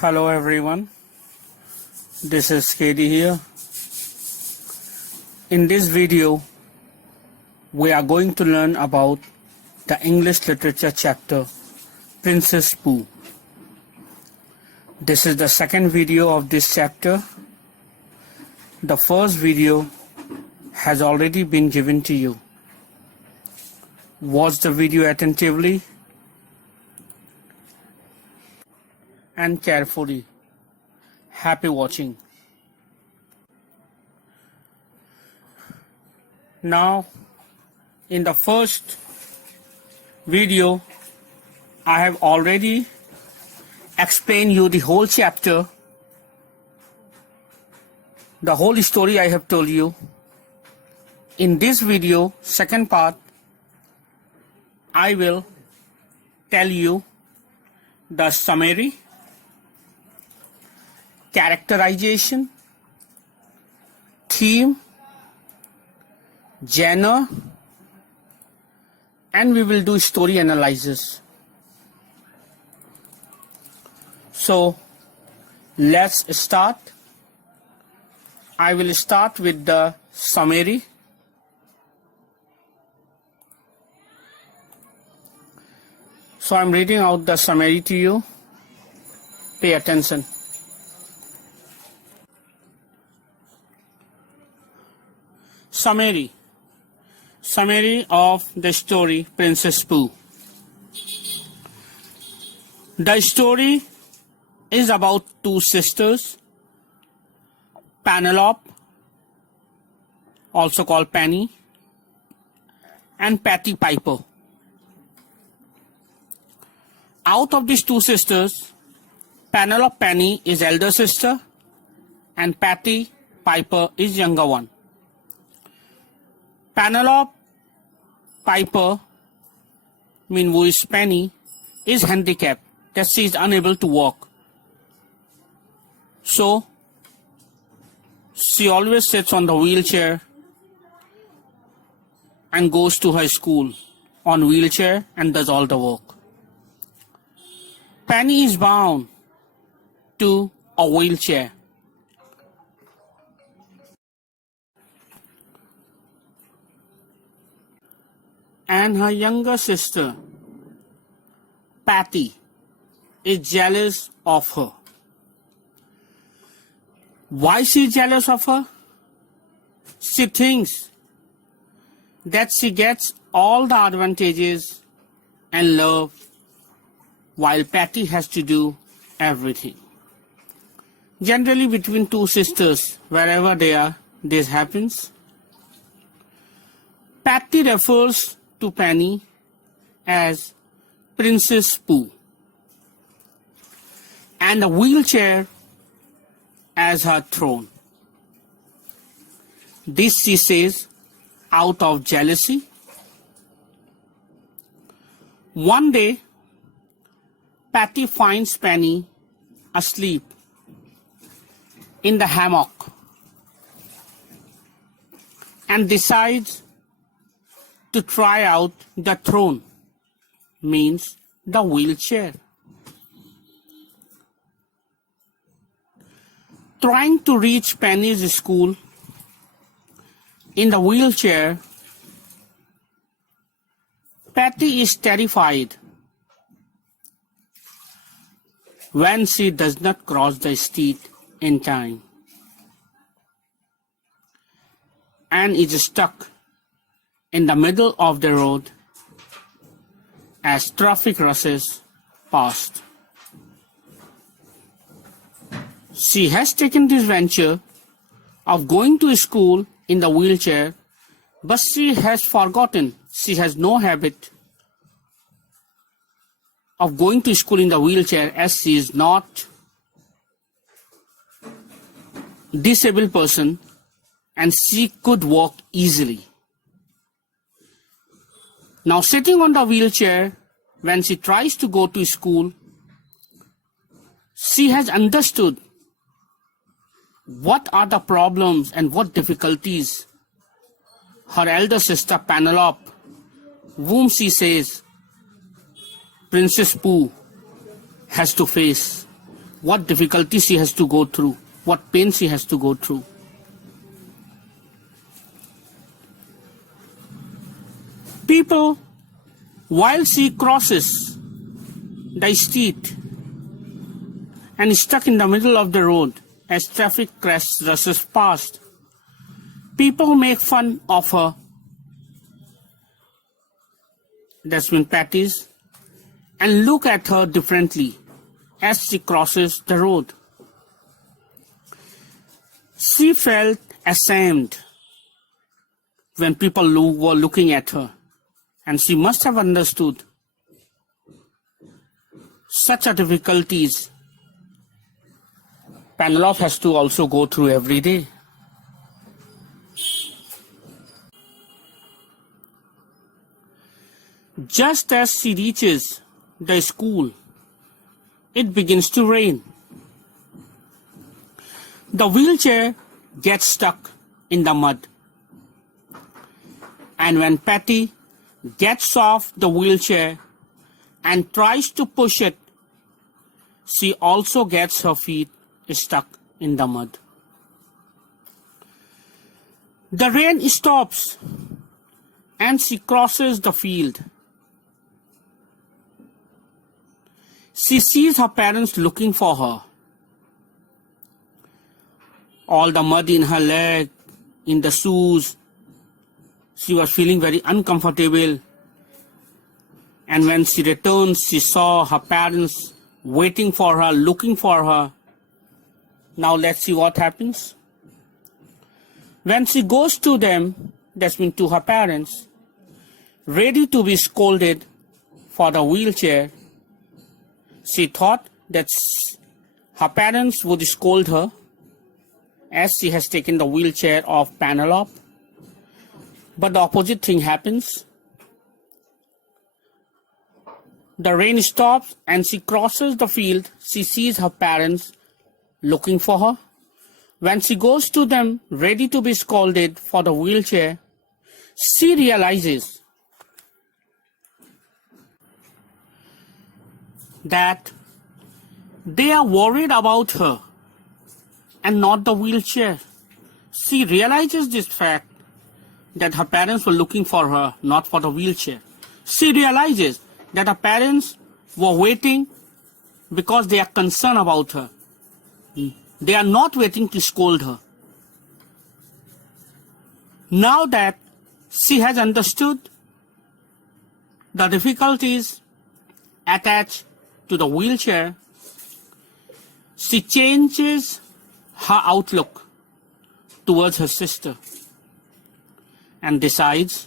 Hello everyone, this is Katie here. In this video, we are going to learn about the English literature chapter, Princess Pooh. This is the second video of this chapter. The first video has already been given to you. Watch the video attentively and carefully. Happy watching. Now, in the first video, I have already explained you the whole chapter, the whole story I have told you. In this video, second part, I will tell you the summary, characterization, theme, genre, and we will do story analysis. So let's start. I will start with the summary. So I'm reading out the summary to you. Pay attention. Summary of the story Princess Pooh. The story is about two sisters, Penelope, also called Penny, and Patty Piper. Out of these two sisters, Penelope Penny is elder sister and Patty Piper is younger one. Penelope Piper, who is Penny, is handicapped, that she is unable to walk. So she always sits on the wheelchair and goes to her school on wheelchair and does all the work. Penny is bound to a wheelchair. And her younger sister, Patty, is jealous of her. Why she is jealous of her? She thinks that she gets all the advantages and love while Patty has to do everything. Generally between two sisters, wherever they are, this happens. Patty refers to Penny as Princess Pooh and a wheelchair as her throne. This she says out of jealousy. One day, Patty finds Penny asleep in the hammock and decides to try out the throne, means the wheelchair. Trying to reach Penny's school in the wheelchair, Patty is terrified when she does not cross the street in time and is stuck in the middle of the road as traffic rushes past. She has taken this venture of going to school in the wheelchair, but she has forgotten she has no habit of going to school in the wheelchair, as she is not disabled person and she could walk easily. Now sitting on the wheelchair, when she tries to go to school, she has understood what are the problems and what difficulties her elder sister Penelope, whom she says Princess Pooh, has to face. what difficulty she has to go through, what pain she has to go through. People, while she crosses the street and is stuck in the middle of the road as traffic rushes past, people make fun of her. That's when Patty's, and look at her differently as she crosses the road. She felt ashamed when people were looking at her, and she must have understood such a difficulties Penelope has to also go through every day. Just as she reaches the school, it begins to rain. The wheelchair gets stuck in the mud. And when Patty gets off the wheelchair and tries to push it, she also gets her feet stuck in the mud. The rain stops and she crosses the field. She sees her parents looking for her. All the mud in her leg, in the shoes. She was feeling very uncomfortable. And when she returned, she saw her parents waiting for her, looking for her. Now let's see what happens. When she goes to them, that means to her parents, ready to be scolded for the wheelchair, she thought that her parents would scold her as she has taken the wheelchair of Penelope. But the opposite thing happens. The rain stops and she crosses the field. She sees her parents looking for her. When she goes to them, ready to be scolded for the wheelchair, she realizes that they are worried about her and not the wheelchair. She realizes this fact that her parents were looking for her, not for the wheelchair. She realizes that her parents were waiting because they are concerned about her. They are not waiting to scold her. Now that she has understood the difficulties attached to the wheelchair, she changes her outlook towards her sister and decides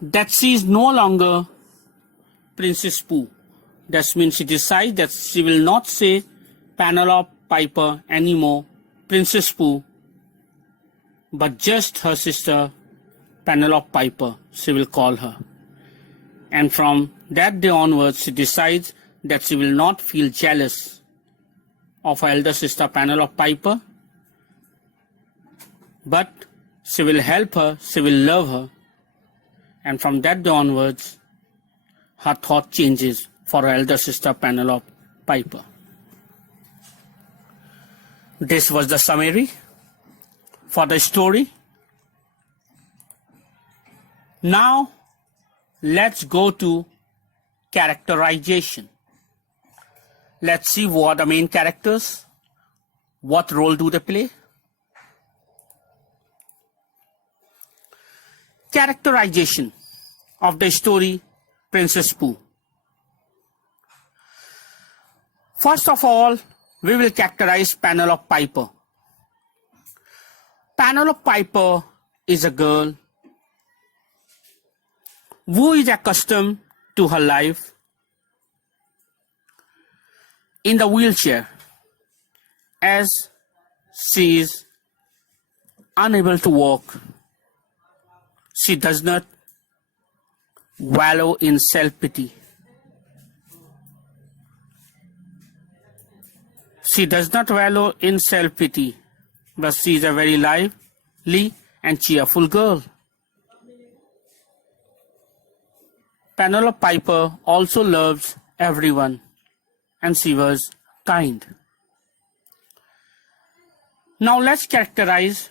that she is no longer Princess Pooh. That means she decides that she will not say Penelope Piper anymore, Princess Pooh, but just her sister Penelope Piper, she will call her. And from that day onwards, she decides that she will not feel jealous of her elder sister Penelope Piper, but she will help her, she will love her. And from that day onwards, her thought changes for her elder sister Penelope Piper. This was the summary for the story. Now, let's go to characterization. Let's see who are the main characters. What role do they play? Characterization of the story Princess Pooh. First of all, we will characterize Penelope Piper. Penelope Piper is a girl who is accustomed to her life in the wheelchair as she is unable to walk. She does not wallow in self-pity. She does not wallow in self-pity, but she is a very lively and cheerful girl. Penelope Piper also loves everyone, and she was kind. Now let's characterize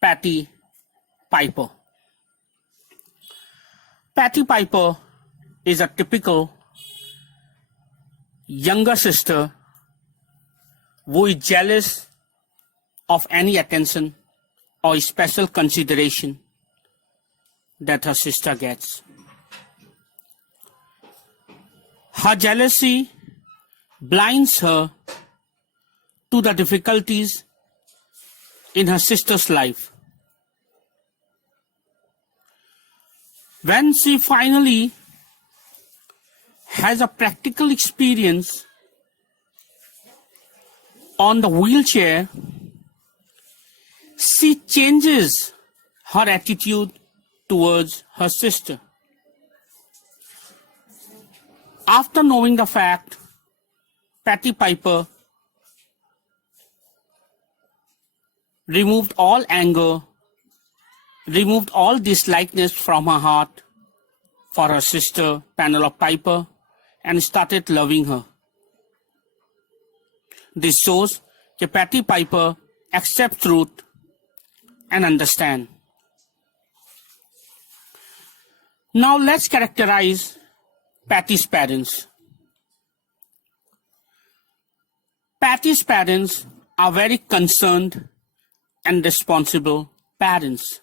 Patty Piper. Patty Piper is a typical younger sister who is jealous of any attention or special consideration that her sister gets. Her jealousy blinds her to the difficulties in her sister's life. When she finally has a practical experience on the wheelchair, she changes her attitude towards her sister. After knowing the fact, Patty Piper removed all anger, removed all dislikeness from her heart for her sister, Penelope Piper, and started loving her. This shows that Patty Piper accepts truth and understands. Now let's characterize Patty's parents. Patty's parents are very concerned and responsible parents.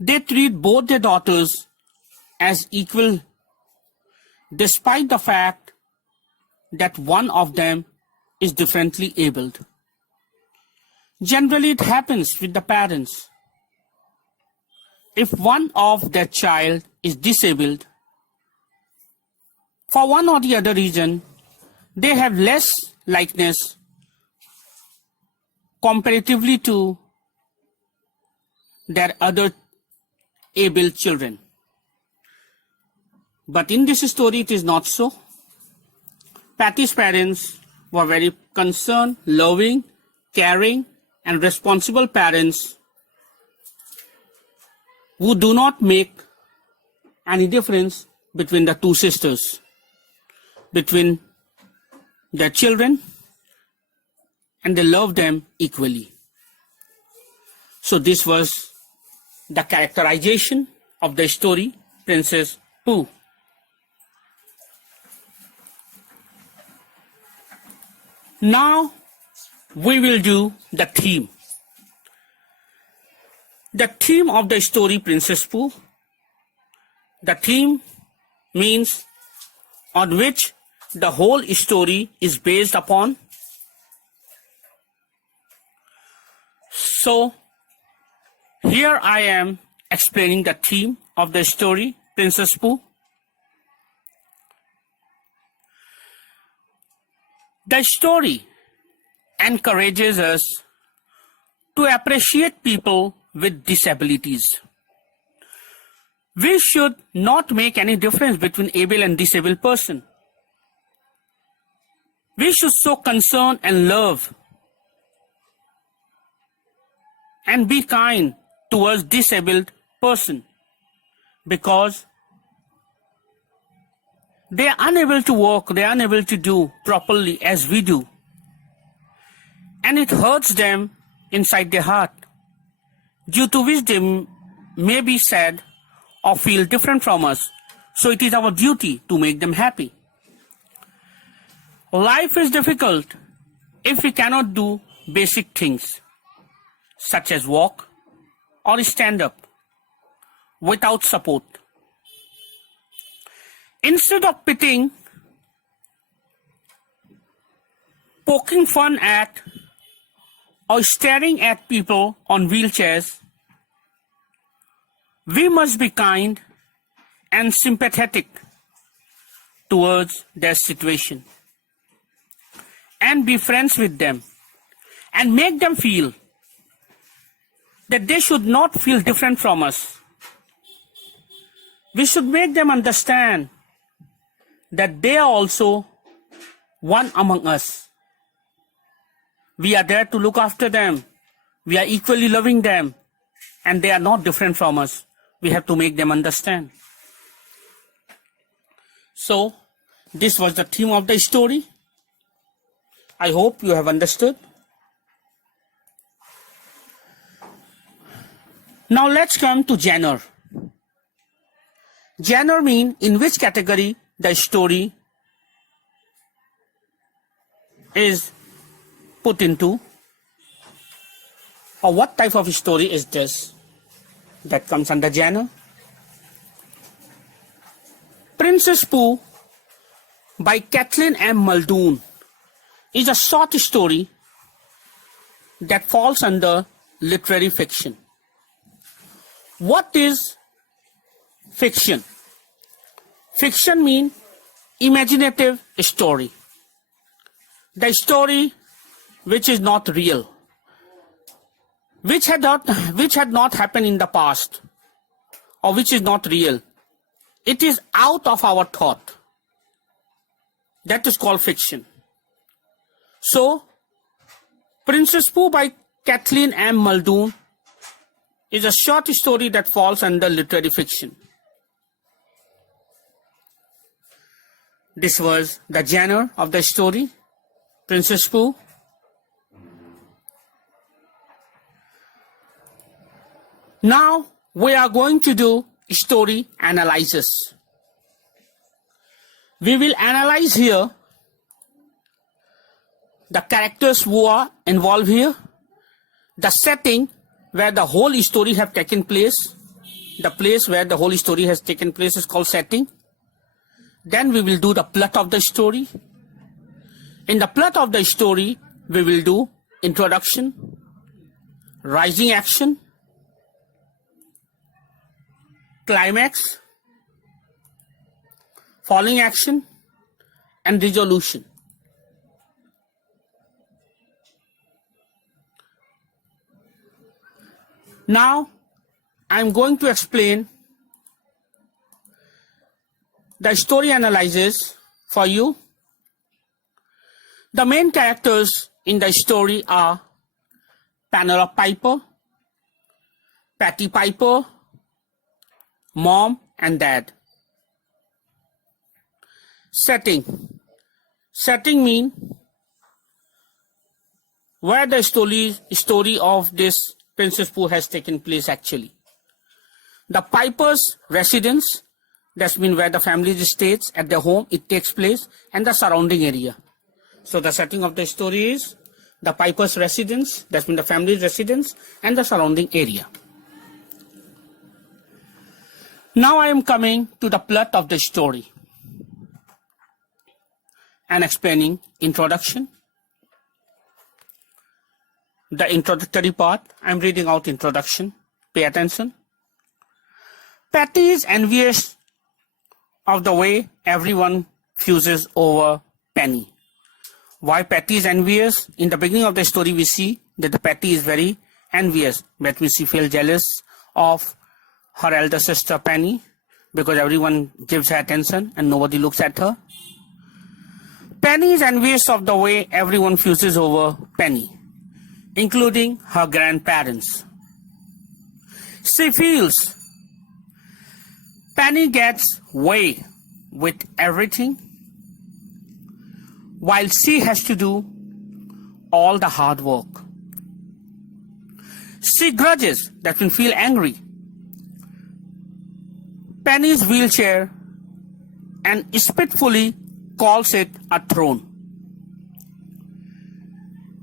They treat both their daughters as equal despite the fact that one of them is differently abled. Generally, it happens with the parents. If one of their child is disabled, for one or the other reason, they have less likeness comparatively to their other able children. But in this story, it is not so. Patty's parents were very concerned, loving, caring, and responsible parents who do not make any difference between the two sisters, between their children, and they love them equally. So this was the characterization of the story, Princess Pooh. Now we will do the theme. The theme of the story, Princess Pooh. The theme means on which the whole story is based upon. So here I am explaining the theme of the story, Princess Pooh. The story encourages us to appreciate people with disabilities. We should not make any difference between able and disabled person. We should show concern and love and be kind towards disabled person because they are unable to walk, they are unable to do properly as we do. And it hurts them inside their heart, due to which they may be sad or feel different from us. So it is our duty to make them happy. Life is difficult if we cannot do basic things, such as walk or stand up, without support. Instead of pitying, poking fun at, or staring at people on wheelchairs, we must be kind and sympathetic towards their situation and be friends with them and make them feel that they should not feel different from us. We should make them understand that they are also one among us. We are there to look after them. We are equally loving them, and they are not different from us. We have to make them understand. So, This was the theme of the story. I hope you have understood. Now let's come to genre. Genre means in which category the story is put into, or what type of story is this that comes under genre. Princess Pooh by Kathleen M. Muldoon is a short story that falls under literary fiction. What is fiction? Fiction means imaginative story. The story which is not real, which had not happened in the past, or which is not real. It is out of our thought. That is called fiction. So, Princess Pooh by Kathleen M. Muldoon is a short story that falls under literary fiction. This was the genre of the story, Princess Pooh. Now we are going to do story analysis. We will analyze here the characters who are involved here, the setting where the whole story have taken place. The place where the whole story has taken place is called setting. Then we will do the plot of the story. In the plot of the story, we will do introduction, rising action, climax, falling action, and resolution. Now, I am going to explain the story analysis for you. The main characters in the story are Penelope Piper, Patty Piper, Mom and Dad. Setting. Setting means where the story of this Princess Pooh has taken place actually. The Piper's residence, that means where the family stays at their home, it takes place, and the surrounding area. So the setting of the story is the Piper's residence, that means the family's residence, and the surrounding area. Now I am coming to the plot of the story and explaining introduction. The introductory part, I am reading out introduction. Pay attention. Patty is envious of the way everyone fuses over Penny. Why Patty is envious? In the beginning of the story, we see that the Patty is very envious. That means she feels jealous of her elder sister Penny because everyone gives her attention and nobody looks at her. Penny is envious of the way everyone fuses over Penny, including her grandparents. She feels Penny gets away with everything while she has to do all the hard work. She grudges, that means feel angry, Penny's wheelchair and spitefully calls it a throne.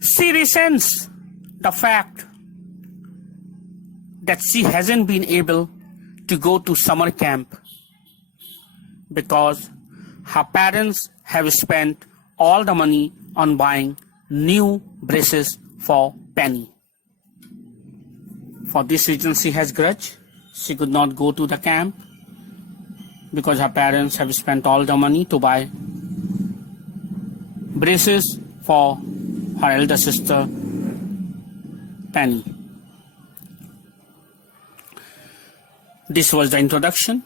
She resents the fact that she hasn't been able to go to summer camp because her parents have spent all the money on buying new braces for Penny. For this reason she has grudge. She could not go to the camp because her parents have spent all the money to buy braces for her elder sister Penny. This was the introduction,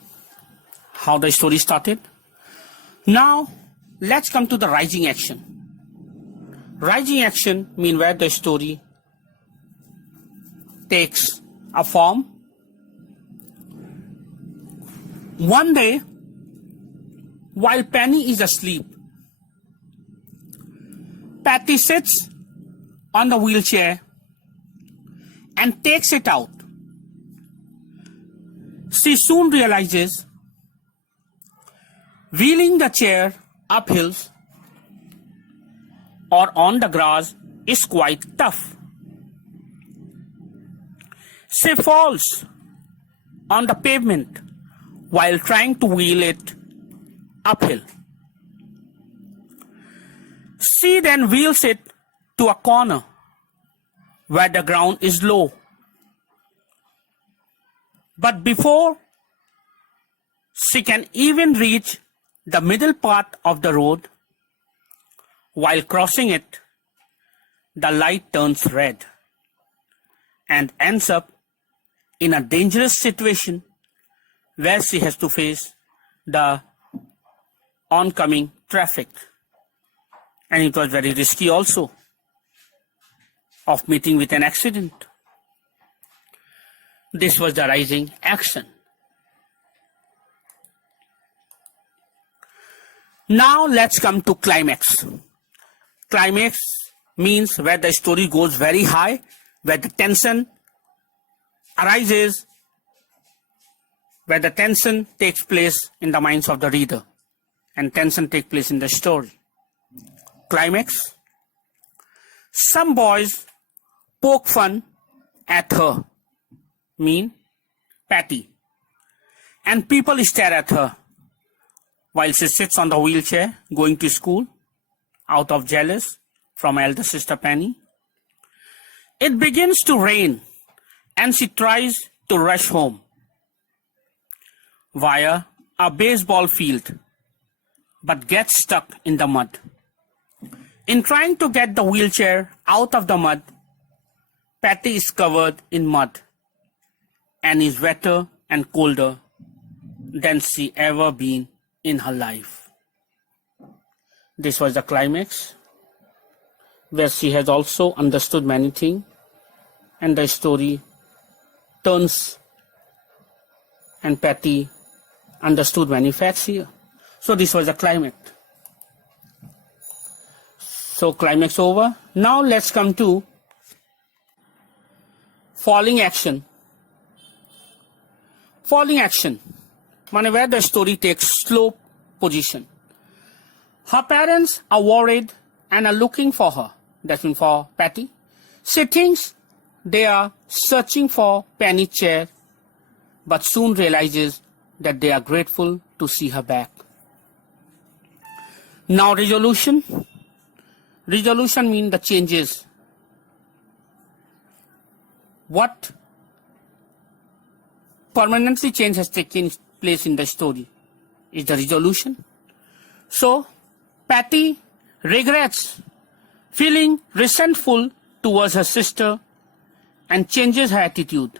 how the story started. Now let's come to the rising action. Rising action means where the story takes a form. One day while Penny is asleep. Patty sits on the wheelchair and takes it out. She soon realizes wheeling the chair up hills or on the grass is quite tough. She falls on the pavement while trying to wheel it uphill. She then wheels it to a corner where the ground is low. But before she can even reach the middle part of the road, while crossing it, the light turns red and ends up in a dangerous situation where she has to face the oncoming traffic. And it was very risky also of meeting with an accident. This was the rising action. Now let's come to climax. Climax means where the story goes very high, where the tension arises, where the tension takes place in the minds of the reader and tension takes place in the story. Climax. Some boys poke fun at her, mean Patty, and people stare at her while she sits on the wheelchair going to school out of jealous from elder sister Penny. It begins to rain and she tries to rush home via a baseball field but gets stuck in the mud. In trying to get the wheelchair out of the mud, Patty is covered in mud and is wetter and colder than she ever been in her life. This was the climax where she has also understood many things and the story turns and Patty understood many facts here. So this was the climax. So climax over. Now let's come to falling action. Falling action, where the story takes slow position. Her parents are worried and are looking for her. That means for Patty. She thinks they are searching for Penny's chair, but soon realizes that they are grateful to see her back. Now resolution. Resolution means the changes. What permanently change has taken place in the story is the resolution. So Patty regrets, feeling resentful towards her sister and changes her attitude.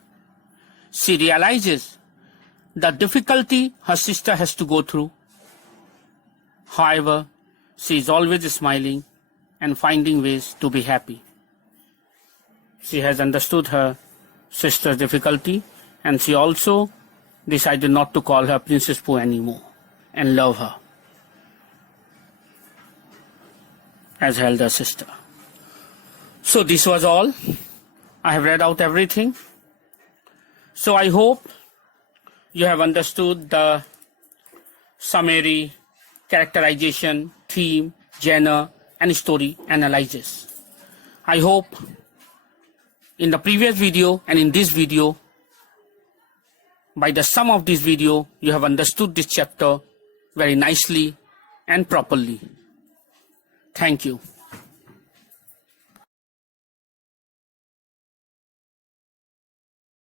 She realizes the difficulty her sister has to go through. However, she is always smiling and finding ways to be happy. She has understood her sister's difficulty and she also decided not to call her Princess Pooh anymore and love her as her elder sister. So this was all. I have read out everything. So I hope you have understood the summary, characterization, theme, genre, and story analysis. I hope in the previous video and in this video, by the sum of this video, you have understood this chapter very nicely and properly. Thank you.